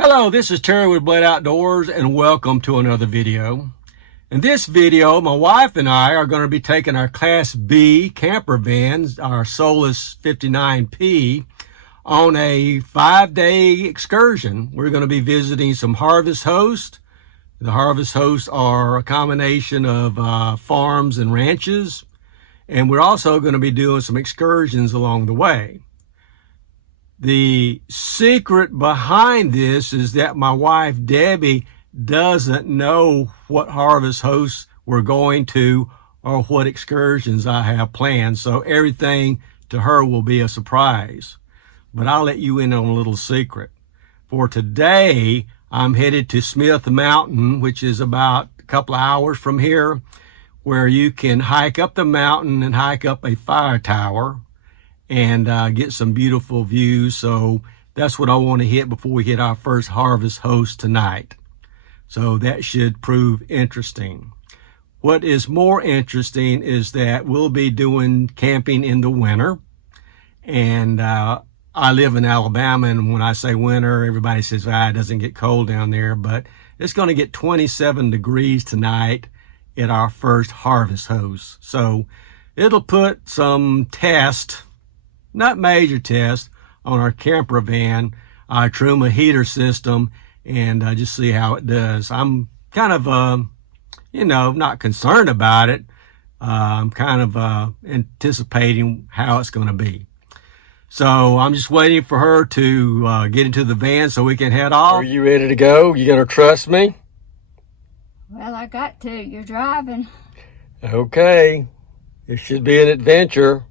Hello, this is Terry with Blade Outdoors and welcome to another video. In this video, my wife and I are going to be taking our Class B camper vans, our Solis 59P, on a 5-day excursion. We're going to be visiting some harvest hosts. The harvest hosts are a combination of farms and ranches, and we're also going to be doing some excursions along the way. The secret behind this is that my wife, Debbie, doesn't know what harvest hosts we're going to or what excursions I have planned. So everything to her will be a surprise. But I'll let you in on a little secret. For today, I'm headed to Smith Mountain, which is about a couple of hours from here, where you can hike up the mountain and hike up a fire tower and get some beautiful views. So that's what I want to hit before we hit our first harvest host tonight. So that should prove interesting. What is more interesting is that we'll be doing camping in the winter. And I live in Alabama, and when I say winter, everybody says, it doesn't get cold down there. But it's going to get 27 degrees tonight at our first harvest host. So it'll put some test, not major test, on our camper van. I trim a heater system and just see how it does. I'm kind of, not concerned about it. I'm kind of anticipating how it's going to be. So I'm just waiting for her to get into the van so we can head off. Are you ready to go? You going to trust me? Well, I got to. You're driving. Okay. It should be an adventure.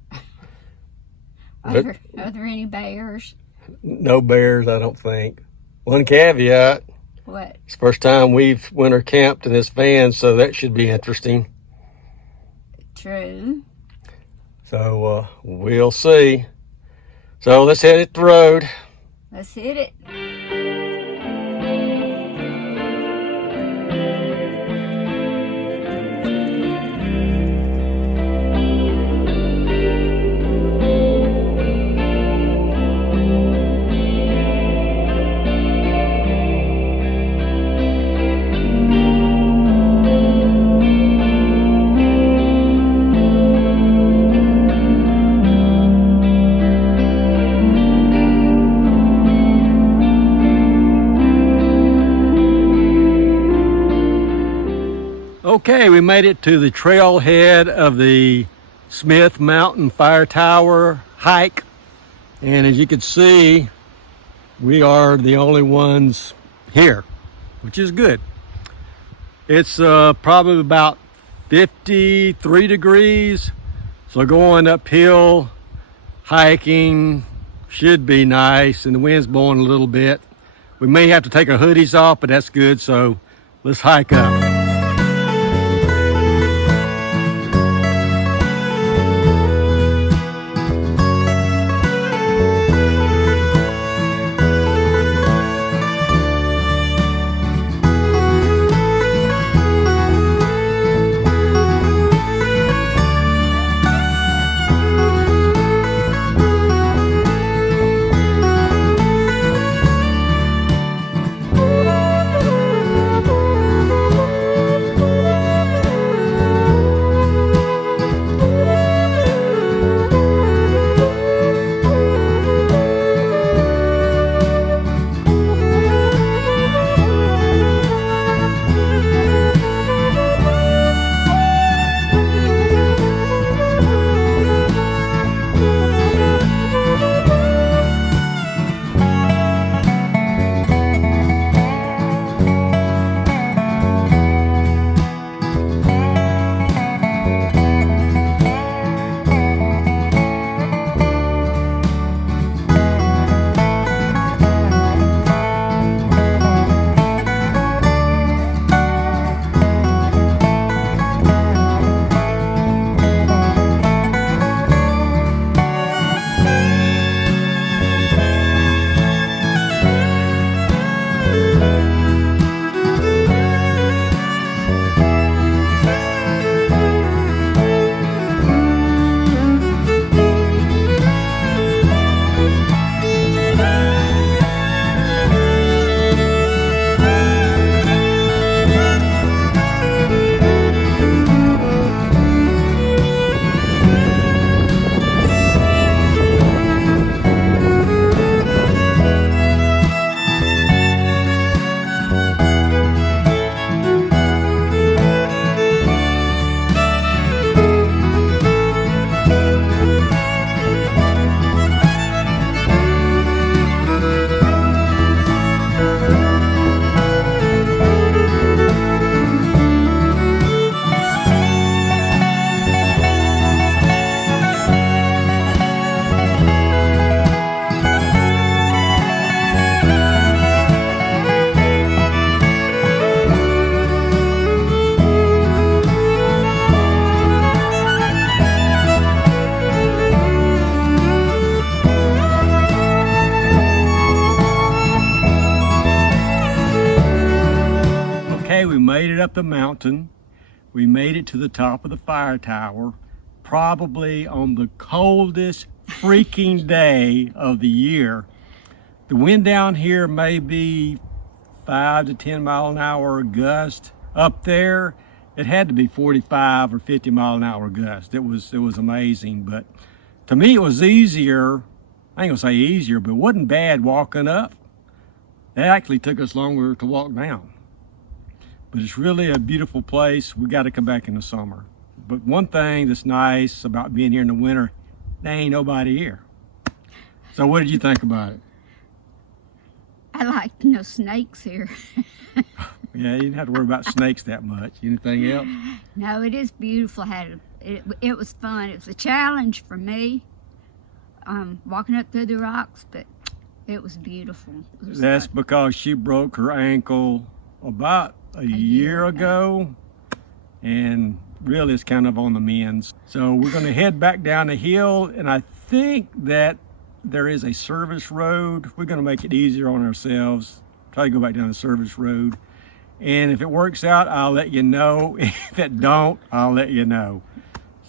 Are there any bears? No bears, I don't think. One caveat. What? It's the first time we've winter camped in this van, so that should be interesting. True. So we'll see. So let's hit the road. Let's hit it. Okay, we made it to the trailhead of the Smith Mountain Fire Tower hike. And as you can see, we are the only ones here, which is good. It's probably about 53 degrees. So going uphill, hiking should be nice, and the wind's blowing a little bit. We may have to take our hoodies off, but that's good. So let's hike up. it up the mountain. We made it to the top of the fire tower, probably on the coldest freaking day of the year. The wind down here may be 5 to 10 mile an hour gust. Up there, it had to be 45 or 50 mile an hour gust. It was amazing, but to me it was easier. I ain't gonna say easier, but it wasn't bad walking up. It actually took us longer to walk down. But it's really a beautiful place. We got to come back in the summer. But one thing that's nice about being here in the winter, there ain't nobody here. So what did you think about it? I like no snakes here. Yeah, you didn't have to worry about snakes that much. Anything else? No, it is beautiful. It was fun. It was a challenge for me, walking up through the rocks, but it was beautiful. It was That's fun. because she broke her ankle about a year ago, and really it's kind of on the mends. So we're going to head back down the hill, and I think that there is a service road. We're going to make it easier on ourselves. Try to go back down the service road, and if it works out, I'll let you know. If it don't, I'll let you know.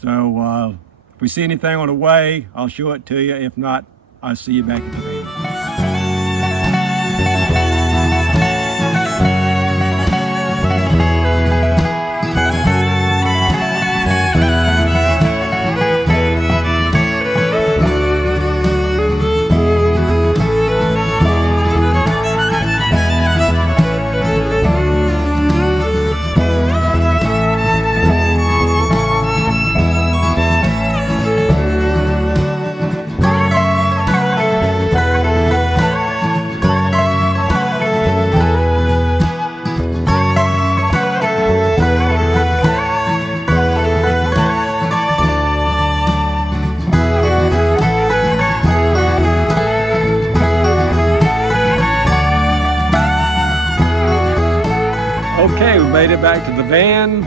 So if we see anything on the way, I'll show it to you. If not, I'll see you back at the van. Okay, we made it back to the van.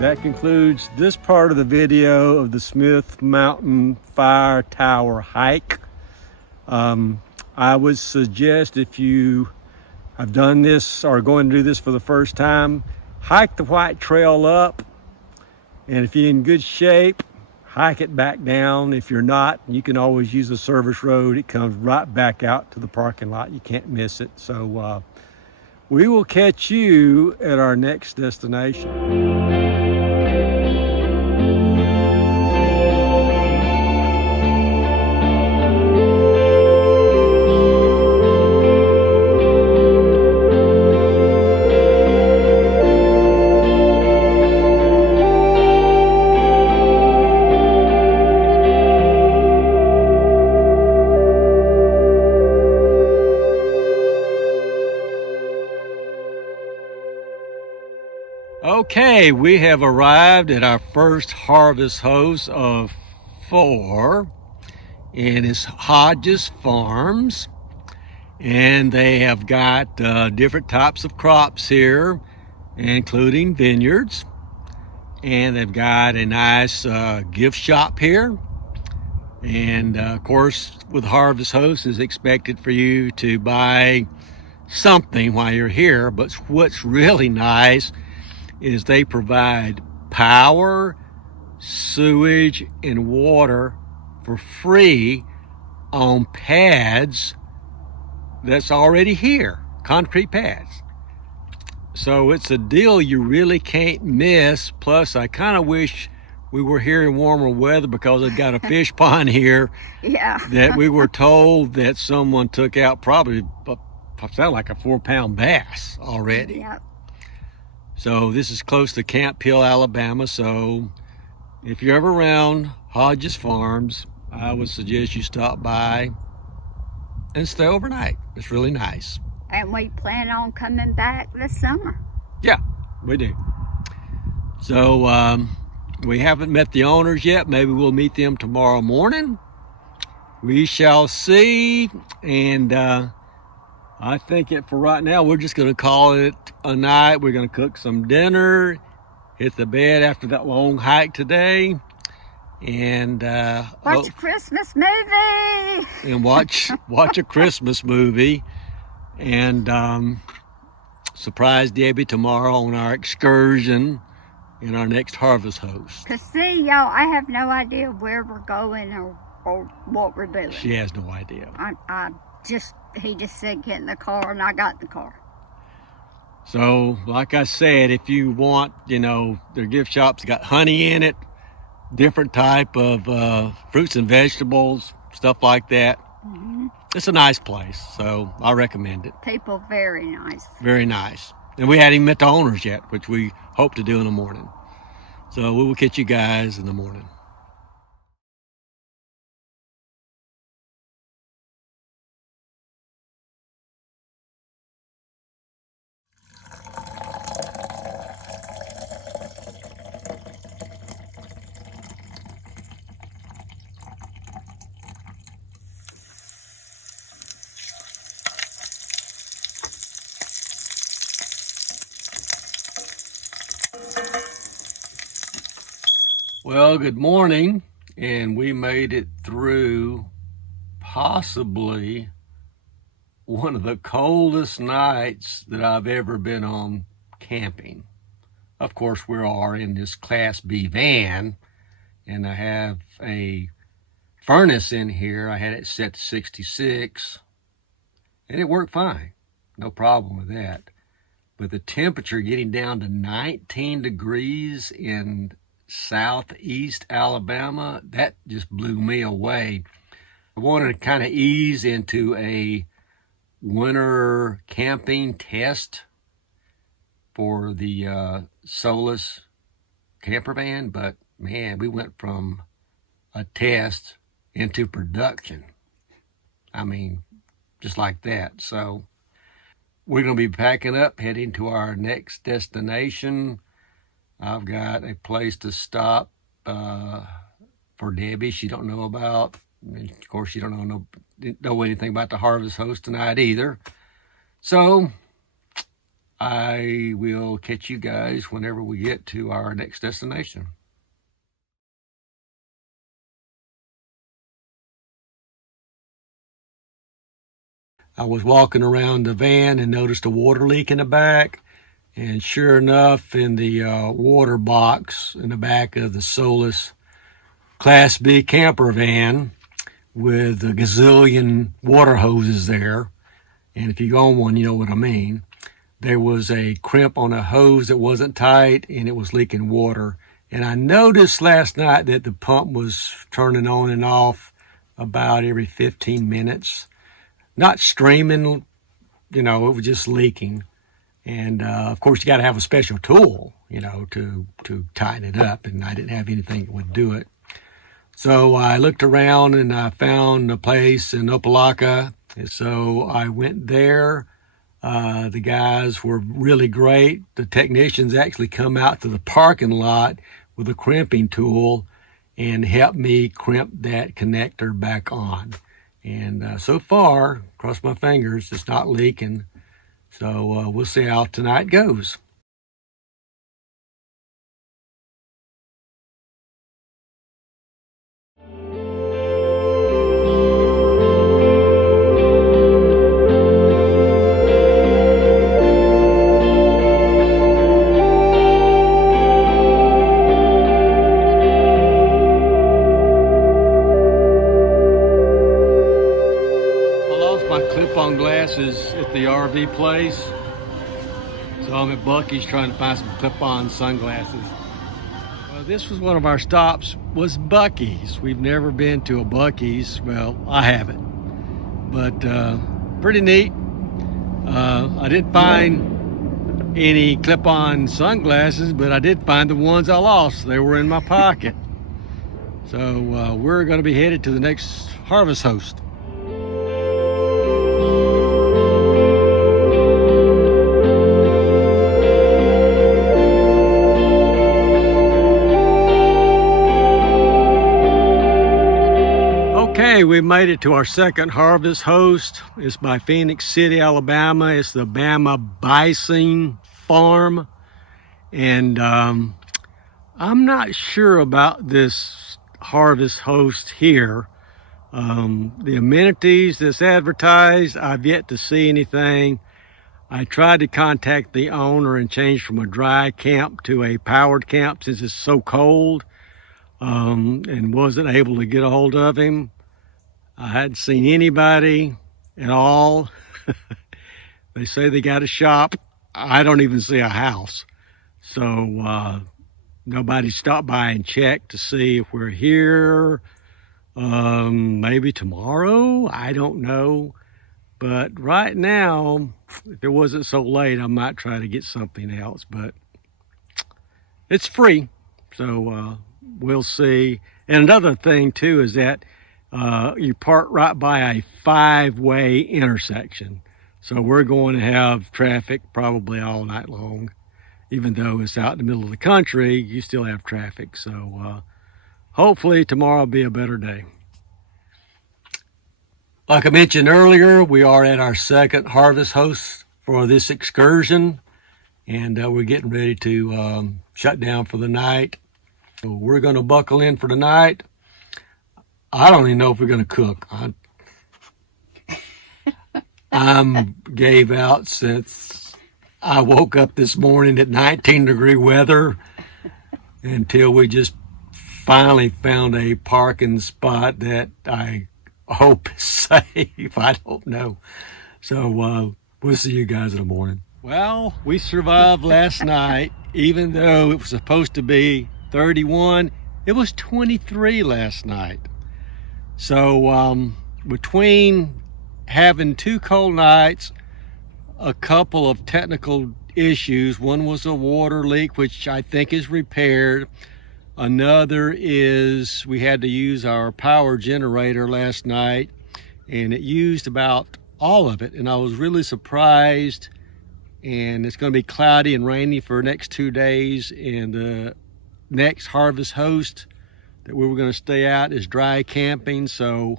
That concludes this part of the video of the Smith Mountain Fire Tower hike. I would suggest, if you have done this or are going to do this for the first time, hike the White Trail up, and if you're in good shape, hike it back down. If you're not, you can always use the service road. It comes right back out to the parking lot. You can't miss it. So we will catch you at our next destination. Okay, we have arrived at our first harvest host of 4, and it's Hodges Farms, and they have got different types of crops here, including vineyards, and they've got a nice gift shop here, and of course with Harvest Host is expected for you to buy something while you're here. But what's really nice is they provide power, sewage, and water for free on pads that's already here, concrete pads. So it's a deal you really can't miss. Plus, I kind of wish we were here in warmer weather, because I've got a fish pond here. Yeah. That we were told that someone took out probably, sound like a 4-pound bass already. Yep. So this is close to Camp Hill, Alabama. So if you're ever around Hodges Farms, I would suggest you stop by and stay overnight. It's really nice. And we plan on coming back this summer. Yeah, we do. So we haven't met the owners yet. Maybe we'll meet them tomorrow morning. We shall see. And I think for right now, we're just going to call it a night. We're going to cook some dinner, hit the bed after that long hike today, and watch a Christmas movie. And watch a Christmas movie. And surprise Debbie tomorrow on our excursion in our next harvest host. Cause see, y'all, I have no idea where we're going or what we're doing. She has no idea. He just said get in the car, and I got in the car. So, like I said, if you want, their gift shop's got honey in it, different type of fruits and vegetables, stuff like that. Mm-hmm. It's a nice place, so I recommend it. People very nice. Very nice. And we hadn't even met the owners yet, which we hope to do in the morning. So we will catch you guys in the morning. Well, good morning, and we made it through possibly one of the coldest nights that I've ever been on camping. Of course, we are in this Class B van, and I have a furnace in here. I had it set to 66, and it worked fine. No problem with that. But the temperature getting down to 19 degrees in southeast Alabama, that just blew me away. I wanted to kind of ease into a winter camping test for the Solis camper van, but man, we went from a test into production. I mean, just like that. So we're going to be packing up, heading to our next destination. I've got a place to stop for Debbie she don't know about. And of course, she don't know anything about the harvest host tonight either. So I will catch you guys whenever we get to our next destination. I was walking around the van and noticed a water leak in the back. And sure enough, in the water box in the back of the Solis Class B camper van with a gazillion water hoses there, and if you own one, you know what I mean, there was a crimp on a hose that wasn't tight, and it was leaking water. And I noticed last night that the pump was turning on and off about every 15 minutes. Not streaming, it was just leaking. And of course, you got to have a special tool, to tighten it up. And I didn't have anything that would do it. So I looked around and I found a place in Opelika. And so I went there. The guys were really great. The technicians actually come out to the parking lot with a crimping tool and helped me crimp that connector back on. And so far, cross my fingers, it's not leaking. So we'll see how tonight goes. Clip-on glasses at the RV place, so I'm at Buc-ee's trying to find some clip-on sunglasses. Well, this was one of our stops, was Buc-ee's. We've never been to a Buc-ee's. Well, I haven't, but pretty neat. I didn't find any clip-on sunglasses, but I did find the ones I lost. They were in my pocket. So we're going to be headed to the next harvest host. Okay, we made it to our second harvest host. It's by Phoenix City, Alabama. It's the Bama Bison farm. And I'm not sure about this harvest host here. The amenities that's advertised, I've yet to see anything. I tried to contact the owner and change from a dry camp to a powered camp since it's so cold, and wasn't able to get a hold of him. I hadn't seen anybody at all. They say they got a shop. I don't even see a house. So nobody stopped by and checked to see if we're here. Maybe tomorrow, I don't know. But right now, if it wasn't so late, I might try to get something else, but it's free. So we'll see. And another thing too is that you park right by a 5-way intersection. So we're going to have traffic probably all night long. Even though it's out in the middle of the country, you still have traffic. So hopefully tomorrow will be a better day. Like I mentioned earlier, we are at our second harvest host for this excursion, and we're getting ready to shut down for the night. So we're going to buckle in for the night. I don't even know if we're going to cook. I'm gave out since I woke up this morning at 19-degree weather until we just finally found a parking spot that I hope is safe. I don't know. So we'll see you guys in the morning. Well, we survived last night. Even though it was supposed to be 31, it was 23 last night. So between having 2 cold nights, a couple of technical issues, one was a water leak, which I think is repaired. Another is we had to use our power generator last night, and it used about all of it, and I was really surprised. And it's going to be cloudy and rainy for the next 2 days, and the next harvest host that we were going to stay at is dry camping. So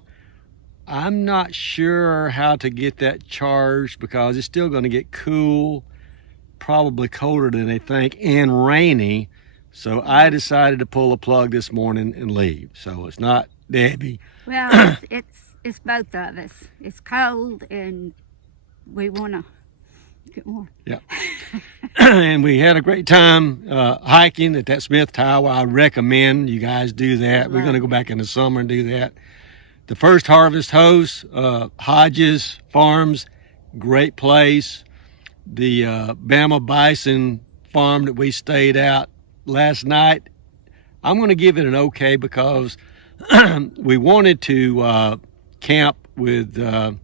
I'm not sure how to get that charged because it's still going to get cool, probably colder than they think, and rainy. So I decided to pull a plug this morning and leave. So it's not Debbie. Well, it's both of us. It's cold and we want to get more. Yeah. And we had a great time hiking at that Smith Tower. I recommend you guys do that. We're going to go back in the summer and do that. The first harvest host, Hodges Farms, great place. The Bama Bison farm that we stayed at last night, I'm going to give it an okay because we wanted to camp with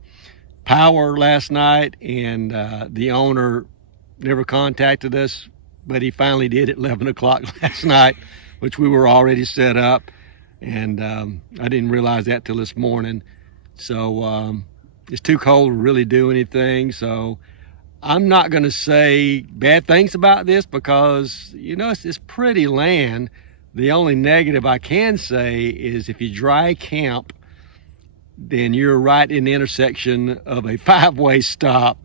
power last night, and the owner never contacted us, but he finally did at 11 o'clock last night, which we were already set up, and I didn't realize that till this morning. So it's too cold to really do anything. So I'm not going to say bad things about this because, you know, it's pretty land. The only negative I can say is if you dry camp, then you're right in the intersection of a 5-way stop.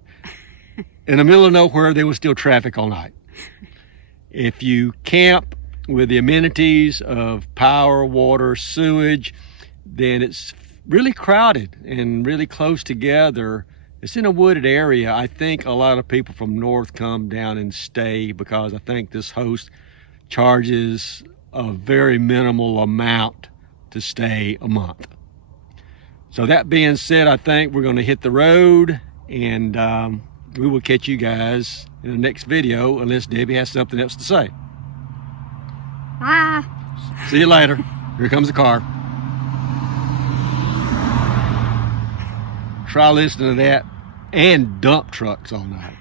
In the middle of nowhere, there was still traffic all night. If you camp with the amenities of power, water, sewage, then it's really crowded and really close together. It's in a wooded area. I think a lot of people from north come down and stay because I think this host charges a very minimal amount to stay a month. So that being said, I think we're going to hit the road, and we will catch you guys in the next video unless Debbie has something else to say. Bye. See you later. Here comes the car. Try listening to that and dump trucks all night.